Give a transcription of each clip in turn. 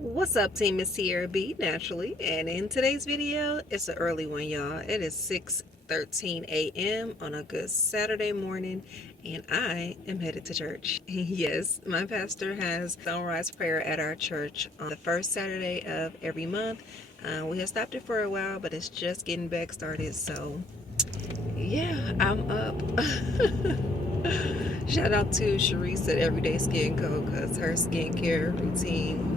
What's up, team? It's Tiarrea B Naturally, and in today's video, it's an early one, y'all. It is 6:13 a.m. on a good Saturday morning, and I am headed to church. Yes, my pastor has sunrise prayer at our church on the first Saturday of every month. We have stopped it for a while, but it's just getting back started, so yeah, I'm up. Shout out to Sharice at Everyday Skin Co. because her skincare routine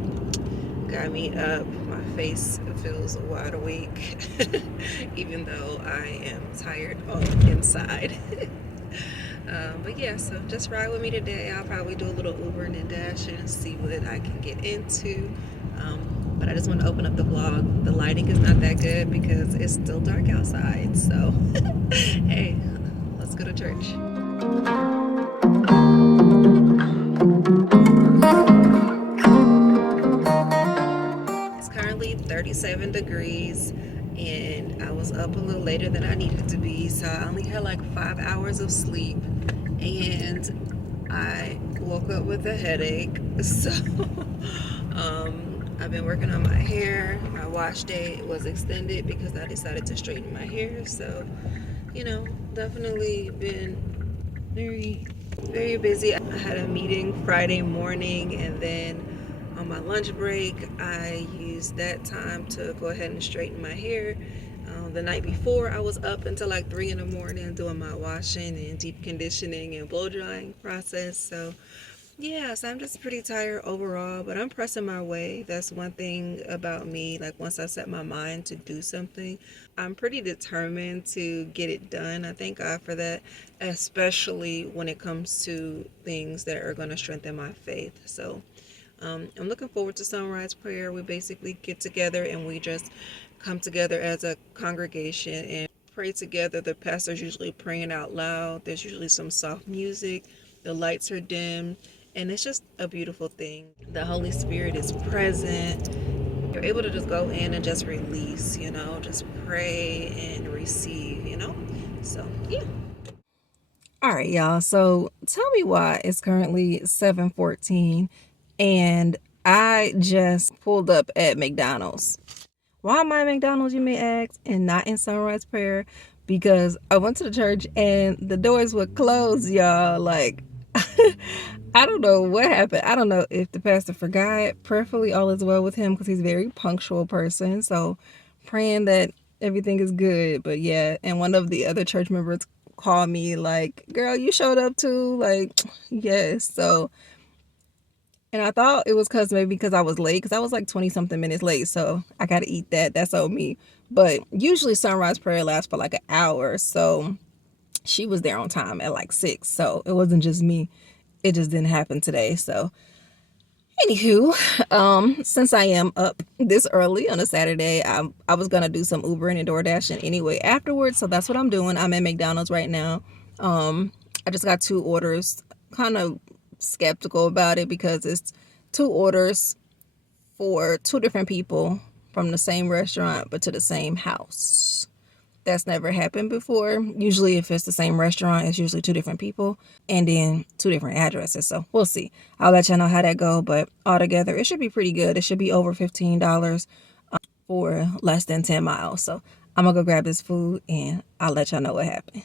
got me up. My face feels wide awake, even though I am tired on the inside. But yeah, so just ride with me today. I'll probably do a little Uber and dash and see what I can get into. But I just want to open up the vlog. The lighting is not that good because it's still dark outside. So, hey, let's go to church. It's currently 37 degrees and I was up a little later than I needed to be, so I only had like 5 hours of sleep and I woke up with a headache. So I've been working on my hair. My wash day was extended because I decided to straighten my hair. So, you know, definitely been very busy. I had a meeting Friday morning, and then on my lunch break I used that time to go ahead and straighten my hair. The night before I was up until like 3 in the morning doing my washing and deep conditioning and blow drying process. So yeah, so I'm just pretty tired overall, but I'm pressing my way. That's one thing about me. Like, once I set my mind to do something, I'm pretty determined to get it done. I thank God for that, especially when it comes to things that are going to strengthen my faith. So I'm looking forward to sunrise prayer. We basically get together and we just come together as a congregation and pray together. The pastor's usually praying out loud. There's usually some soft music. The lights are dim, and it's just a beautiful thing. The Holy Spirit is present. You're able to just go in and just release, just pray and receive, So, yeah. All right, y'all. So tell me why it's currently 7:14 and I just pulled up at McDonald's. Why am I at McDonald's, you may ask, and not in sunrise prayer? Because I went to the church and the doors were closed, y'all. Like, I don't know what happened. I don't know if the pastor forgot. Prayerfully, all is well with him because he's a very punctual person. So, praying that everything is good. But yeah, and one of the other church members called me like, "Girl, you showed up too." Like, yes. So, and I thought it was because I was late, because I was like 20 something minutes late. So I got to eat that. That's on me. But usually sunrise prayer lasts for like an hour. So she was there on time at like 6. So it wasn't just me. It just didn't happen today. So anywho, since I am up this early on a Saturday, I was going to do some Ubering and DoorDashing anyway afterwards. So that's what I'm doing. I'm at McDonald's right now. I just got 2 orders. Kind of skeptical about it because it's 2 orders for 2 different people from the same restaurant but to the same house. That's never happened before. Usually if it's the same restaurant, it's usually 2 different people and then 2 different addresses. So we'll see. I'll let y'all know how that go, but altogether it should be pretty good. It should be over $15 for less than 10 miles. So I'm gonna go grab this food and I'll let y'all know what happened.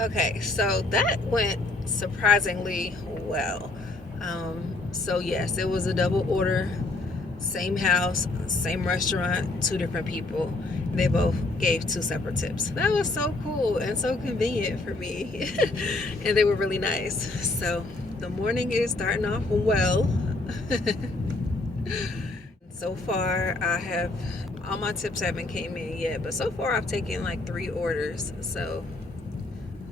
Okay, so that went surprisingly well. So yes, it was a double order, same house, same restaurant, 2 different people. They both gave 2 separate tips. That was so cool and so convenient for me. And they were really nice. So the morning is starting off well. So far, all my tips haven't came in yet, but so far I've taken like 3 orders. So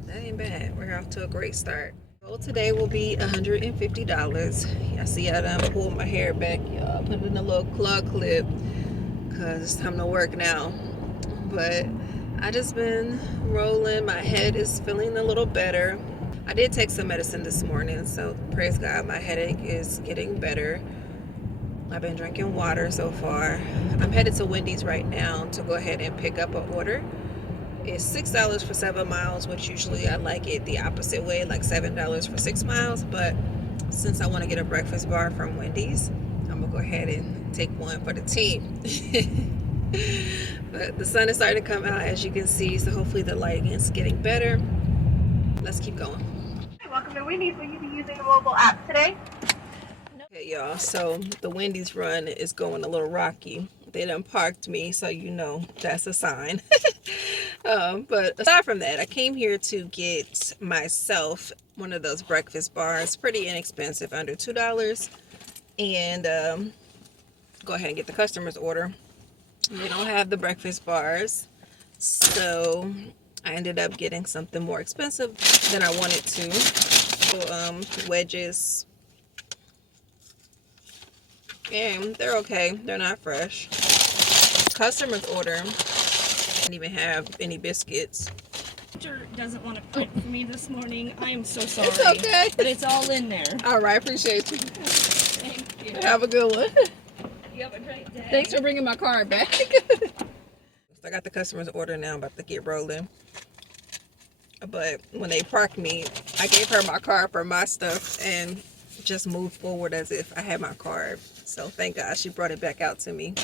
that ain't bad. We're off to a great start. Well, today will be $150. Y'all see I done pulled my hair back, y'all. Put it in a little claw clip because it's time to work now. But I just been rolling. My head is feeling a little better. I did take some medicine this morning, so praise God, my headache is getting better. I've been drinking water so far. I'm headed to Wendy's right now to go ahead and pick up an order. It's $6 for 7 miles, which usually I like it the opposite way, like $7 for 6 miles, but since I want to get a breakfast bar from Wendy's, I'm gonna go ahead and take one for the team. But the sun is starting to come out, as you can see, so hopefully the lighting is getting better. Let's keep going. Hi, welcome to Wendy's. Will you be using the mobile app today? Okay, y'all, so the Wendy's run is going a little rocky. They done parked me, so you know that's a sign. But aside from that, I came here to get myself one of those breakfast bars, pretty inexpensive, under $2, and go ahead and get the customer's order. They don't have the breakfast bars, so I ended up getting something more expensive than I wanted to. So, wedges. And they're okay. They're not fresh. Customer's order didn't even have any biscuits. Doesn't want to print for me this morning. I am so sorry. It's okay. But it's all in there. All right, appreciate you. Thank you. Have a good one. You have a great day. Thanks for bringing my card back. I got the customer's order now. I'm about to get rolling. But when they parked me, I gave her my card for my stuff and just moved forward as if I had my card. So thank God she brought it back out to me.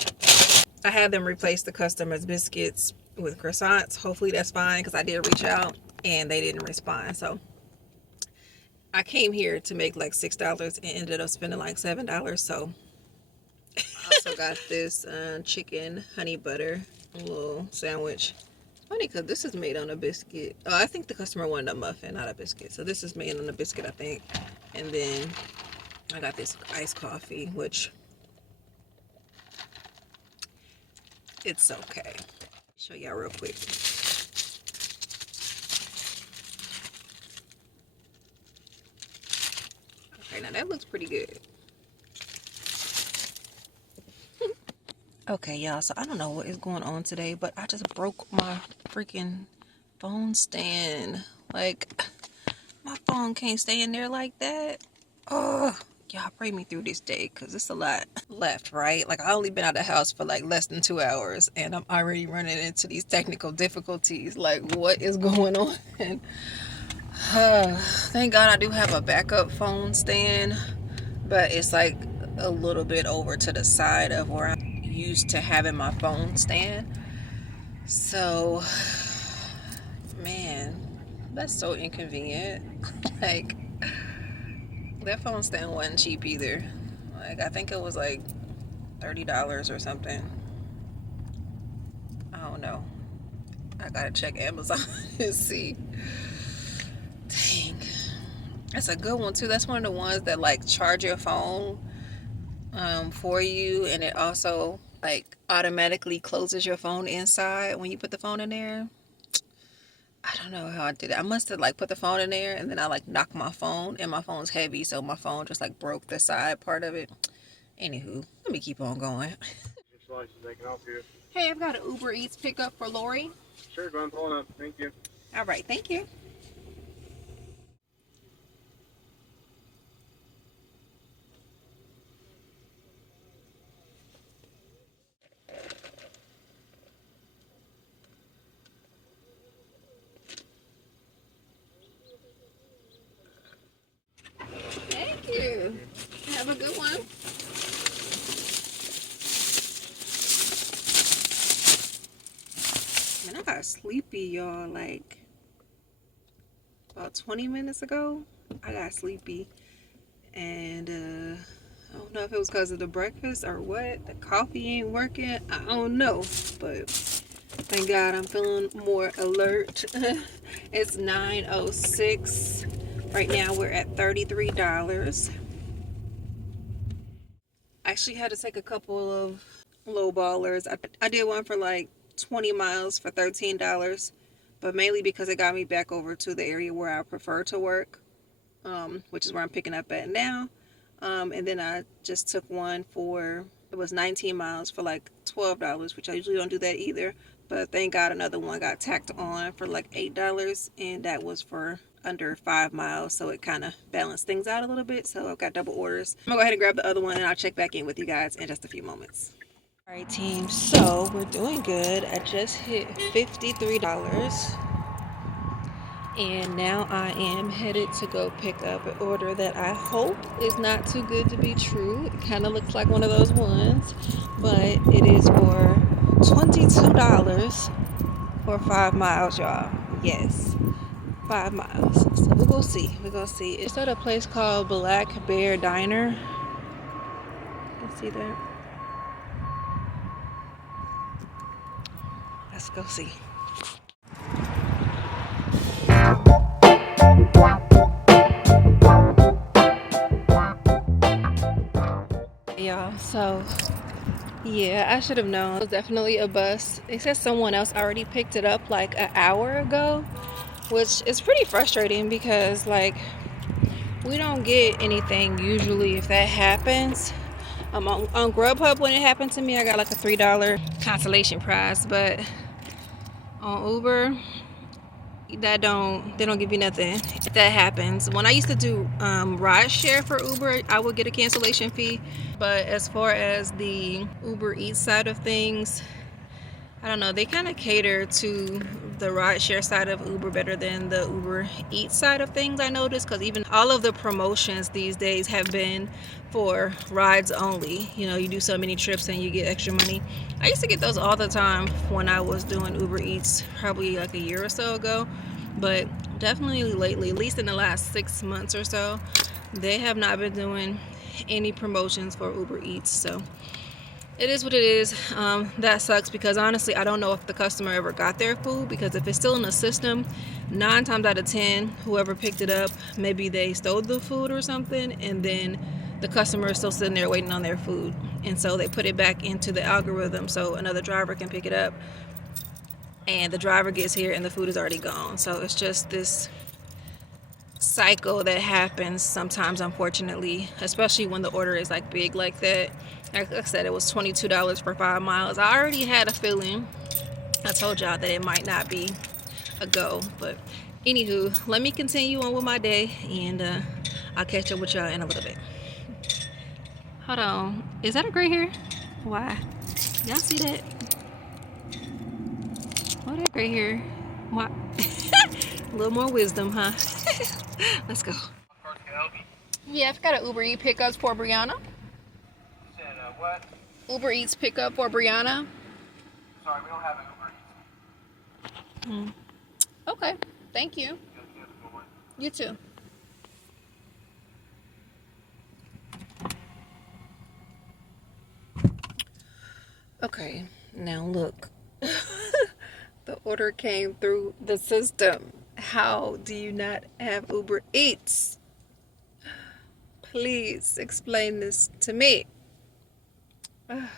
I had them replace the customer's biscuits with croissants. Hopefully that's fine, because I did reach out and they didn't respond. So I came here to make like $6 and ended up spending like $7. So I also got this chicken honey butter little sandwich. Funny, because this is made on a biscuit. Oh, I think the customer wanted a muffin, not a biscuit. So this is made on a biscuit, I think. And then I got this iced coffee, which it's okay. Show y'all real quick. Okay, now that looks pretty good. Okay, y'all, so I don't know what is going on today, but I just broke my freaking phone stand. Like, my phone can't stay in there like that. Oh, y'all pray me through this day, because it's a lot left, right? Like, I only been out of the house for like less than 2 hours, and I'm already running into these technical difficulties. Like, what is going on? Thank God I do have a backup phone stand, but it's like a little bit over to the side of where I'm used to having my phone stand. So, man, that's so inconvenient. Like, that phone stand wasn't cheap either. Like, I think it was like $30 or something. I don't know. I gotta check Amazon and see. Dang. That's a good one too. That's one of the ones that like charge your phone for you, and it also like automatically closes your phone inside when you put the phone in there. I don't know how I did it. I must have like put the phone in there and then I like knocked my phone, and my phone's heavy, so my phone just like broke the side part of it. Anywho, let me keep on going. Hey, I've got an UberEATS pickup for Lori. Sure, go ahead and pull it up. Thank you. All right, thank you. Thank you. Have a good one. Man, I got sleepy, y'all. Like, about 20 minutes ago, I got sleepy. And, I don't know if it was because of the breakfast or what. The coffee ain't working. I don't know. But thank God I'm feeling more alert. It's 9:06. Right now we're at $33. I actually had to take a couple of low ballers. I did one for like 20 miles for $13, but mainly because it got me back over to the area where I prefer to work, which is where I'm picking up at now. And then I just took one for, it was 19 miles for like $12, which I usually don't do that either. But thank God another one got tacked on for like $8, and that was for under 5 miles, so it kind of balanced things out a little bit. So I've got double orders. I'm gonna go ahead and grab the other one, and I'll check back in with you guys in just a few moments. All right, team, so we're doing good. I just hit $53. And now I am headed to go pick up an order that I hope is not too good to be true. It kind of looks like one of those ones, but it is for $22 for 5 miles, y'all. Yes, 5 miles. So we're gonna see. We're gonna see. It's at a place called Black Bear Diner. You can see that. Let's go see. Y'all, so yeah, I should have known. It was definitely a bus. It says someone else already picked it up like an hour ago, which is pretty frustrating because like we don't get anything usually if that happens. On Grubhub, when it happened to me, I got like a $3 consolation prize, but on Uber, they don't give you nothing if that happens. When I used to do ride share for Uber, I would get a cancellation fee, but as far as the Uber Eats side of things, I don't know, they kind of cater to the rideshare side of Uber better than the Uber Eats side of things, I noticed, because even all of the promotions these days have been for rides only. You know, you do so many trips and you get extra money. I used to get those all the time when I was doing Uber Eats, probably like a year or so ago, but definitely lately, at least in the last 6 months or so, they have not been doing any promotions for Uber Eats. So it is what it is. That sucks because honestly, I don't know if the customer ever got their food, because if it's still in the system, 9 times out of 10, whoever picked it up, maybe they stole the food or something, and then the customer is still sitting there waiting on their food. And so they put it back into the algorithm so another driver can pick it up, and the driver gets here and the food is already gone. So it's just this cycle that happens sometimes, unfortunately, especially when the order is like big like that. Like I said, it was $22 for 5 miles. I already had a feeling. I told y'all that it might not be a go, but anywho, let me continue on with my day, and I'll catch up with y'all in a little bit. Hold on, is that a gray hair? Why? Y'all see that? What that gray hair? Why? A little more wisdom, huh? Let's go. Yeah, I've got an Uber Eats pickup for Brianna. Said, what? Uber Eats pickup for Brianna. Sorry, we don't have an Uber Eats. Okay, thank you. You too. Okay, now look. The order came through the system. How do you not have Uber Eats? Please explain this to me. I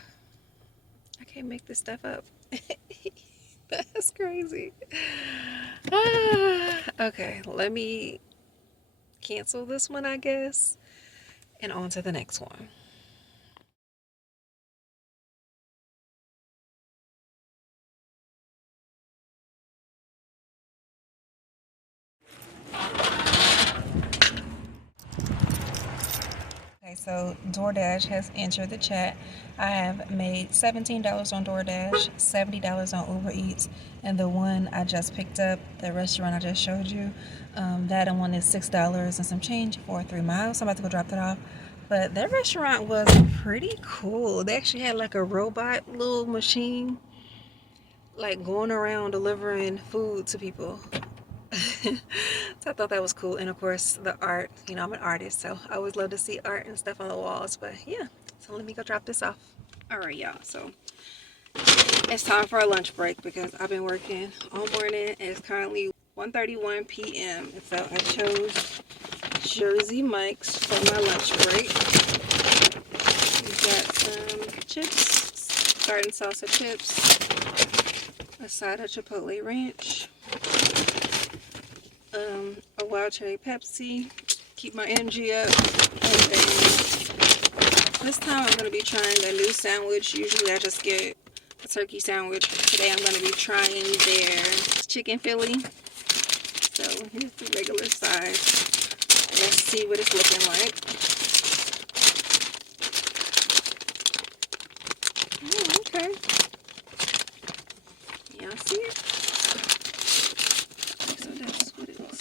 can't make this stuff up. That's crazy. Okay, let me cancel this one, I guess, and on to the next one. Okay, so DoorDash has entered the chat. I have made $17 on DoorDash, $70 on Uber Eats, and the one I just picked up, the restaurant I just showed you, that one is $6 and some change for 3 miles. So I'm about to go drop that off. But that restaurant was pretty cool. They actually had like a robot little machine, like going around delivering food to people. So I thought that was cool. And of course the art, you know, I'm an artist, so I always love to see art and stuff on the walls. But yeah, so let me go drop this off. All right, y'all, so it's time for a lunch break because I've been working all morning. It's currently 1:31 p.m. and so I chose Jersey Mike's for my lunch break. We got some chips, garden salsa chips, a side of Chipotle ranch, a wild cherry Pepsi, keep my energy up, and then this time I'm going to be trying the new sandwich. Usually I just get a turkey sandwich. Today I'm going to be trying their chicken Philly. So here's the regular size. Let's see what it's looking like. Okay. Y'all see it? So that's what it looks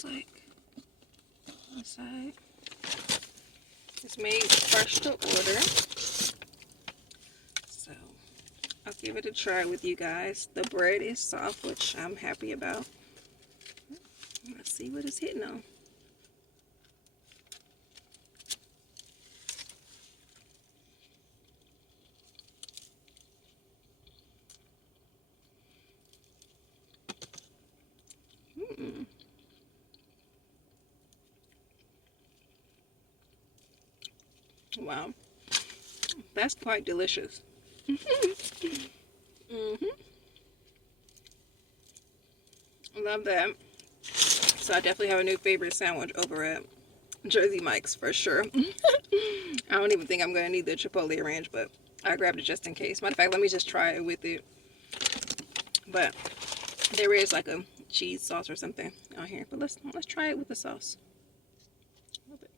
rush to order. So I'll give it a try with you guys. The bread is soft, which I'm happy about. Let's see what it's hitting on. Wow, that's quite delicious. Love that. So I definitely have a new favorite sandwich over at Jersey Mike's for sure. I don't even think I'm gonna need the Chipotle ranch, but I grabbed it just in case. Matter of fact, let me just try it with it. But there is like a cheese sauce or something on here. But let's try it with the sauce. A little bit.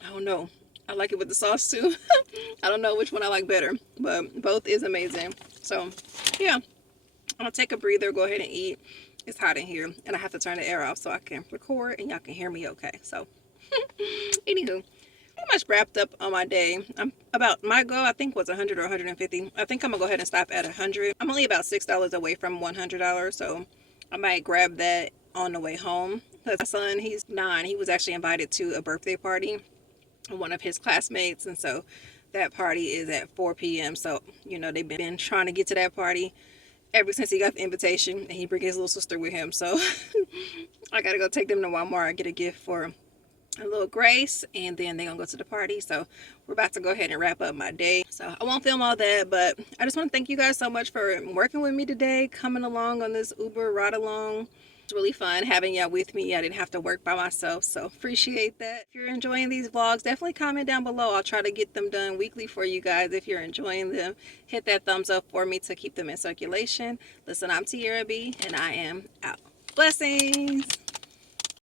I don't know. I like it with the sauce too. I don't know which one I like better, but both is amazing. So yeah, I'll take a breather, go ahead and eat. It's hot in here and I have to turn the air off so I can record and y'all can hear me okay. So anywho, pretty much wrapped up on my day. I'm about, my goal I think was 100 or 150. I think I'm gonna go ahead and stop at 100. I'm only about $6 away from $100, so I might grab that on the way home. Because my son, he's 9, he was actually invited to a birthday party, one of his classmates, and so that party is at 4 p.m. So you know they've been trying to get to that party ever since he got the invitation, and he bring his little sister with him. So I gotta go take them to Walmart, get a gift for a little Grace, and then they're gonna go to the party. So we're about to go ahead and wrap up my day. So I won't film all that, but I just want to thank you guys so much for working with me today, coming along on this Uber ride along. It's really fun having y'all with me. I didn't have to work by myself, so appreciate that. If you're enjoying these vlogs, definitely comment down below. I'll try to get them done weekly for you guys. If you're enjoying them, hit that thumbs up for me to keep them in circulation. Listen, I'm Tiarrea B, and I am out. Blessings.